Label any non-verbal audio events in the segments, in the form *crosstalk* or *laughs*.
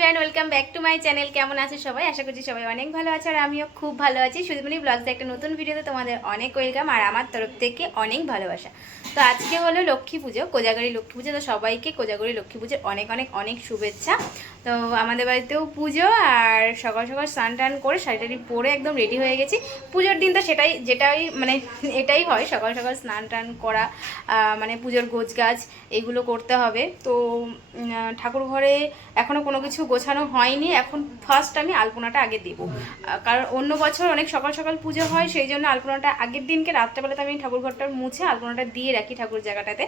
Everyone welcome back to my channel কেমন আছে সবাই? আশা করছি সবাই অনেক ভালো আছে আর আমিও খুব ভালো আছি। সুদীপনী ব্লগসে একটা নতুন ভিডিওতে তোমাদের অনেক ওয়েলকাম আর আমার তরফ থেকে অনেক ভালোবাসা। তো আজকে হলো লক্ষ্মী পুজো, কোজাগরি লক্ষ্মী পুজো। তো সবাইকে কোজাগরি লক্ষ্মী পুজোর অনেক অনেক অনেক শুভেচ্ছা। তো আমাদের বাড়িতেও পুজো আর সকাল সকাল স্নান টান করে শাড়ি টাড়ি পরে একদম রেডি হয়ে গেছি। পুজোর দিন তো সেটাই, যেটাই মানে *laughs* এটাই হয়, সকাল সকাল স্নান টান করা মানে পুজোর গোছ গাছ এগুলো করতে হবে। তো ঠাকুর ঘরে এখনও কোনো কিছু গোছানো হয়নি। এখন ফার্স্ট আমি আলপনাটা আগে দেবো। কারণ অন্য বছর অনেক সকাল সকাল পুজো হয়, সেই জন্য আলপনাটা আগের দিনকে রাত্রেবেলাতে আমি ঠাকুর ঘরটা মুছে আলপনাটা দিয়ে রাখি ঠাকুর জায়গাটাতে।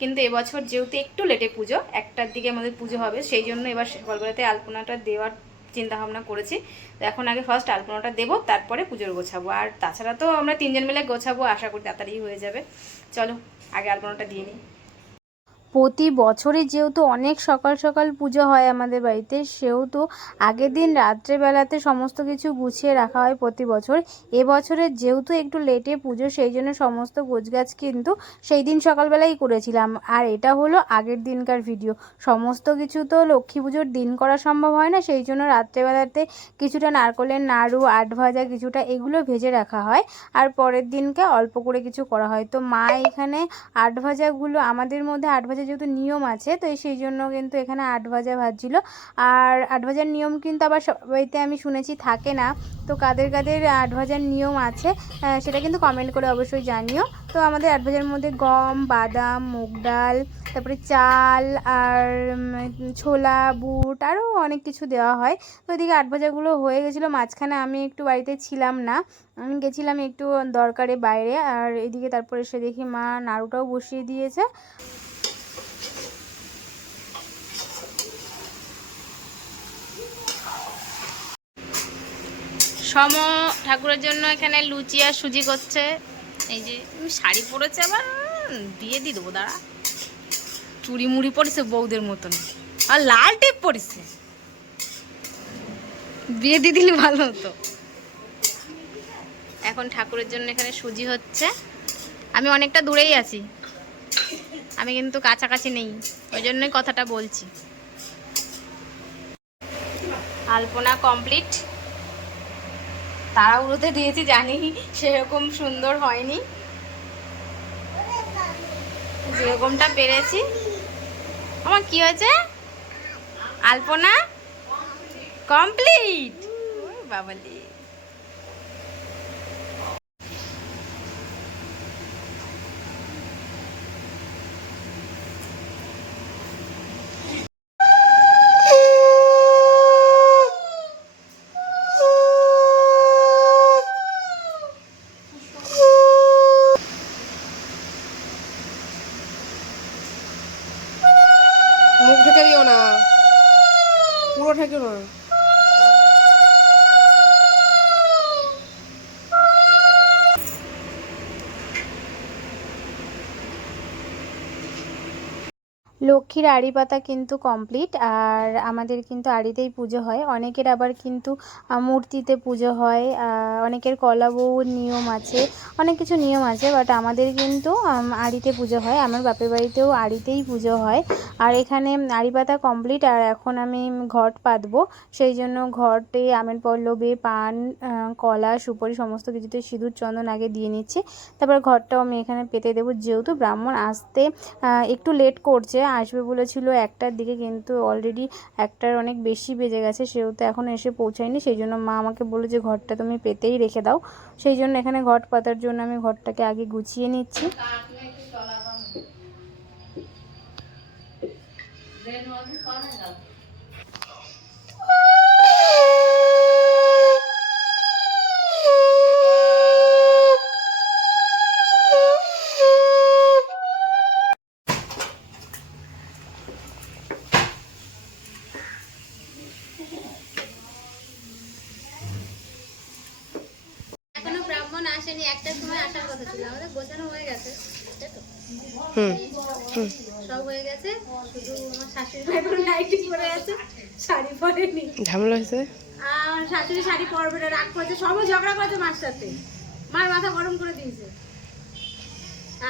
কিন্তু এবছর যেহেতু একটু লেটে পুজো, একটার দিকে আমাদের পুজো হবে, সেই জন্য এবার সকালবেলাতে আলপনাটা দেওয়ার চিন্তা ভাবনা করেছি। তো এখন আগে ফার্স্ট আলপনাটা দেবো, তারপরে পুজোর গোছাবো। আর তাছাড়া তো আমরা তিনজন মিলে গোছাবো, আশা করি তাড়াতাড়ি হয়ে যাবে। চলো, আগে আলপনাটা দিয়ে নিই। প্রতি বছরই যেহেতু অনেক সকাল সকাল পুজো হয় আমাদের বাড়িতে, সেহেতু আগের দিন রাত্রেবেলাতে সমস্ত কিছু গুছিয়ে রাখা হয় প্রতি বছর। এবছরে যেহেতু একটু লেটে পুজো, সেই জন্য সমস্ত গোছগাছ কিন্তু সেই দিন সকালবেলাই করেছিলাম। আর এটা হলো আগের দিনকার ভিডিও সমস্ত কিছু তো লক্ষ্মী পুজোর দিন করা সম্ভব হয় না, সেই জন্য রাত্রেবেলাতে কিছুটা নারকলের নাড়ু, আট ভাজা কিছুটা এগুলো ভেজে রাখা হয়। আর পরের দিনকে অল্প করে কিছু করা হয়। তো মা এখানে আট ভাজাগুলো, আমাদের মধ্যে আট ভাজা যেহেতু নিয়ম আছে, তো সেই জন্য কিন্তু এখানে আট ভাজা ভাজছিল আর আট ভাজার নিয়ম কিন্তু আবার সবাইতে আমি শুনেছি থাকে না। তো কাদের কাদের আট ভাজার নিয়ম আছে সেটা কিন্তু কমেন্ট করে অবশ্যই জানিও। তো আমাদের আট ভাজার মধ্যে গম, বাদাম, মুগ ডাল, তারপরে চাল আর ছোলা, বুট আরও অনেক কিছু দেওয়া হয়। তো এদিকে আট ভাজাগুলো হয়ে গেছিল, মাঝখানে আমি একটু বাড়িতে ছিলাম না। আমি গেছিলাম একটু দরকারে বাইরে, আর এদিকে তারপরে সে দেখি মা নাড়ুটাও বসিয়ে দিয়েছে। সম ঠাকুরের জন্য এখানে লুচি আর সুজি করছে। এই যে শাড়ি পরেছে আবার উম, দিয়ে দেবো দাঁড়া। চুড়ি মুড়ি পরেছে বৌদের মতন। আর লাল টেপ পরেছে। বিয়ে দিয়ে দিলে ভালো হতো। এখন ঠাকুরের জন্য এখানে সুজি হচ্ছে। আমি অনেকটা দূরেই আছি। আমি কিন্তু কাছাকাছি নেই। ওই জন্যই কথাটা বলছি। আলপনা কমপ্লিট। তাড়াহুড়োতে দিয়েছি জানি সেরকম সুন্দর হয়নি। যেরকমটা পেরেছি। আমার কি হয়েছে? আলপনা? কমপ্লিট! বাবালি মুখ ঢেকে দিও না পুরো ঢেকে না লক্ষ্মীর আড়ি পাতা কিন্তু কমপ্লিট আর আমাদের কিন্তু আড়িতেই পুজো হয়। অনেকের আবার কিন্তু মূর্তিতে পুজো হয় অনেকের কলা বউর নিয়ম আছে, অনেক কিছু নিয়ম আছে বাট আমাদের কিন্তু আড়িতে পুজো হয়। আমার বাপের বাড়িতেও আড়িতেই পুজো হয়। আর এখানে আড়ি পাতা কমপ্লিট আর এখন আমি ঘট পাতবো। সেই জন্য ঘটে আমের পল্লবে, পান কলা, সুপারি, সমস্ত কিছুতে সিঁদুর, চন্দন আগে দিয়ে নিচ্ছি। তারপর ঘরটাও আমি এখানে পেতে দেবো। যেহেতু ব্রাহ্মণ আসতে একটু লেট করছে আসবে বলেছিল, একটার দিকে কিন্তু অলরেডি একটার অনেক বেশি বেজে গেছে, সেও তো এখন এসে পৌঁছায়নি, সেই জন্য মা আমাকে বলে যে ঘরটা তুমি পেতেই রেখে দাও। সেই জন্য এখানে ঘট পাতার জন্য আমি ঘরটাকে আগে গুছিয়ে নিচ্ছি ব্রাহ্মণ আসেনি একটার সময় আসার কথা ছিল। আমাদের গোছানো হয়ে গেছে তাই তো? হুম হুম। সব হয়ে গেছে শুধু আমার শাশুড়ি মা এখন নাইটি পরে আছে শাড়ি পরেনি। ঝামেলা হয়েছে? আর শাশুড়ি শাড়ি পরবে না রাগ করেছে সবও ঝগড়া করেছে মার সাথে। মার মাথা গরম করে দিয়েছে।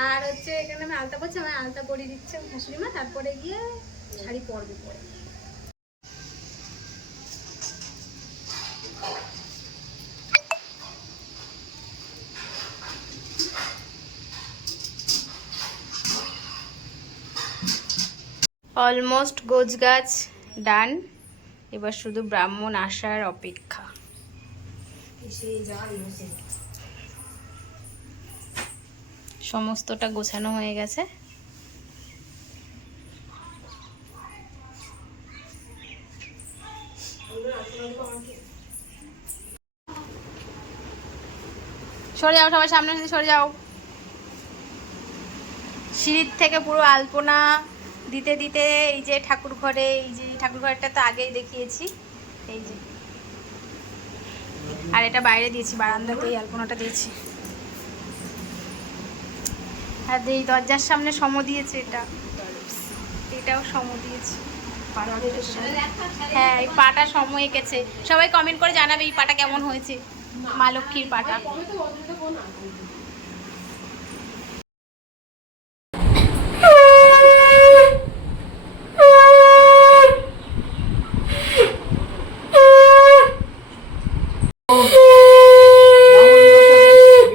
আর হচ্ছে এখানে আমি আলতা পরছি আমার আলতা পরিয়ে দিচ্ছে শাশুড়ি মা তারপরে গিয়ে শাড়ি পরবে পরে। অলমোস্ট গোছ গাছ ডান এবার শুধু ব্রাহ্মণ আসার অপেক্ষা। সমস্তটা গোছানো হয়ে গেছে। সরে যাও সবাই সামনে সরে যাও। সিঁড়ির থেকে পুরো আলপনা দিতে দিতে এই যে ঠাকুর ঘরে, এই যে ঠাকুর ঘরটা তো আগেই দেখিয়েছি, এই যে। আর এটা বাইরে দিয়েছি বারান্দাতে এই আলপনাটা দিয়েছি। আর এই দরজার সামনে সম দিয়েছে এটা। এটাও সম দিয়েছে। হ্যাঁ এই পাটা সম এঁকেছে। সবাই কমেন্ট করে জানাবে এই পাটা কেমন হয়েছে। মা লক্ষ্মীর পাটা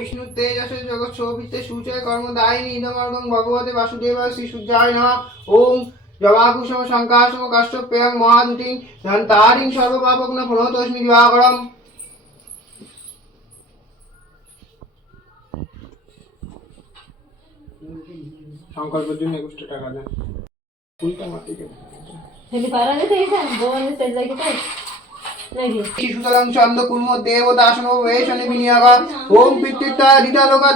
বিষ্ণু তেজসে সূচয় কর্ম দায়িনী ইদমার্গং ভগবতে বাসুদেব শ্রী সূর্যায় নমঃ ওম জবাকুসুম শঙ্কাসুম কাষ্টপ্রিয়ং মহাদুতিং ধন্তারিং সর্বপাপগ্ন প্রণতস্মি দিবাকরম সংকল্পের জন্য একুশটা টাকা দেন। ফুলটা মাটিকে শিশুতলং চন্দ কুর্ম দেবদাসন বেশনে বিনিয়োগ ওম পিতৃত্তা হৃদলোকা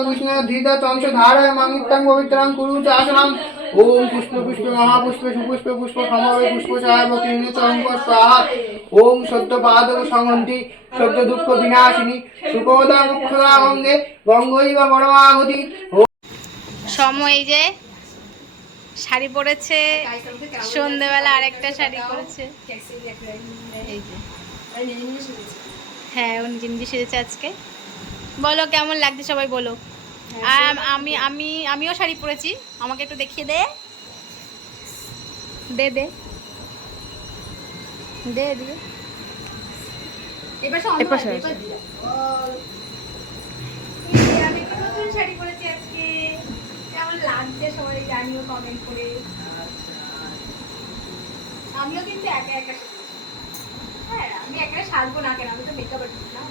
বিষ্ণু ধৃত চংস ধারয় মাঙ্গিত্তং পবিত্রং কুরু চাসনম ওম পুষ্প পুষ্প মহাপুষ্পে সুপুষ্পে পুষ্প সমবে পুষ্প সাহেব স্বাহা ওম সদ্য পাদক সংহন্তি সদ্য দুঃখ বিনাশিনী সুকোদা মুক্ষদা গঙ্গে গঙ্গই বা পরমাগতি সম এই যে শাড়ি পরেছে সন্ধেবেলা আরেকটা শাড়ি পরেছে। হ্যাঁ ও নিজে নিজে সেজেছে আজকে। বলো কেমন লাগছে সবাই বলো। আর আমি আমি আমিও শাড়ি পরেছি। আমাকে একটু দেখিয়ে দে। দে দে। এবার একটা শাড়ি পরেছি আজকে। লাগছে সবাই জানিও কমেন্ট করে। আমিও কিন্তু একা একা হ্যাঁ আমি একা সাজবো না কেন? আমি তো মেকআপ না।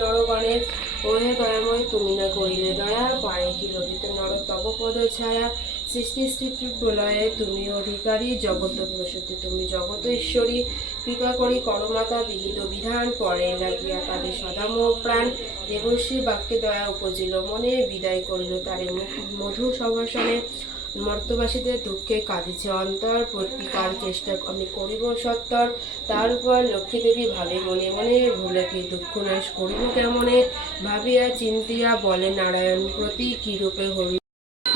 নরগণের ওহে দয়াময়, তুমি না করিলে দয়া, পায়ে কি ললিত নর তপপদ ছায়া সৃষ্টি স্থিতি প্রলয়ে তুমি অধিকারী জগত প্রসূতি তুমি জগত ঈশ্বরী কৃপা করি করমাতা বিহিত বিধান, পরে লাগিয়া কাঁদে সদাম প্রাণ। দেবশ্রী বাক্যে দয়া উপজিল মনে, বিদায় করিল তারে মধু সভাসনে। মর্তবাসীদের দুঃখে কাঁদিছে অন্তর, প্রতিকার চেষ্টা আমি করিব সত্তর। তার উপর লক্ষ্মী দেবী ভাবে মনে মনে, ভুলে কি দুঃখ নাশ করিব কেমনে? ভাবিয়া চিন্তিয়া বলে, নারায়ণ প্রতি কি রূপে হরি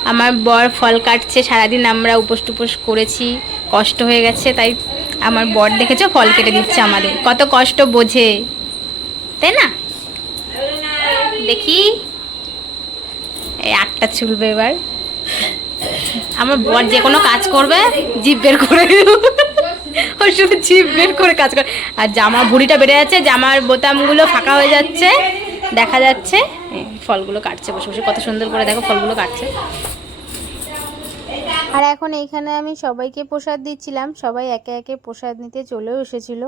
আমার বর ফল কাটছে, সারাদিন আমরা উপোস টুপোস করেছি, কষ্ট হয়ে গেছে, তাই আমার বর দেখেছ, ফল কেটে দিচ্ছে আমাদের। কত কষ্ট বোঝে, তাই না? দেখি। এই আটটা চুলবে এবার। আমার বর যে কোনো কাজ করবে জিভ বের করে ও শুধু জিভ বের করে কাজ করে। আর জামা, ভুড়িটা বেড়ে যাচ্ছে, জামার বোতামগুলো ফাঁকা হয়ে যাচ্ছে। দেখা যাচ্ছে। ফলগুলো কাটছে, বসে বসে। কত সুন্দর করে দেখো, ফলগুলো কাটছে। আর এখন এইখানে আমি সবাইকে প্রসাদ দিচ্ছিলাম। সবাই একে একে প্রসাদ নিতে চলেও এসেছিল।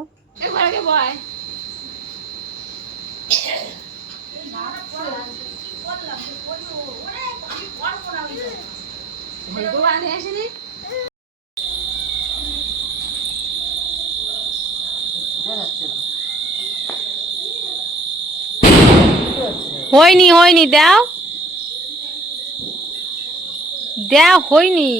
হয়নি হয়নি দাও। দাও হয়নি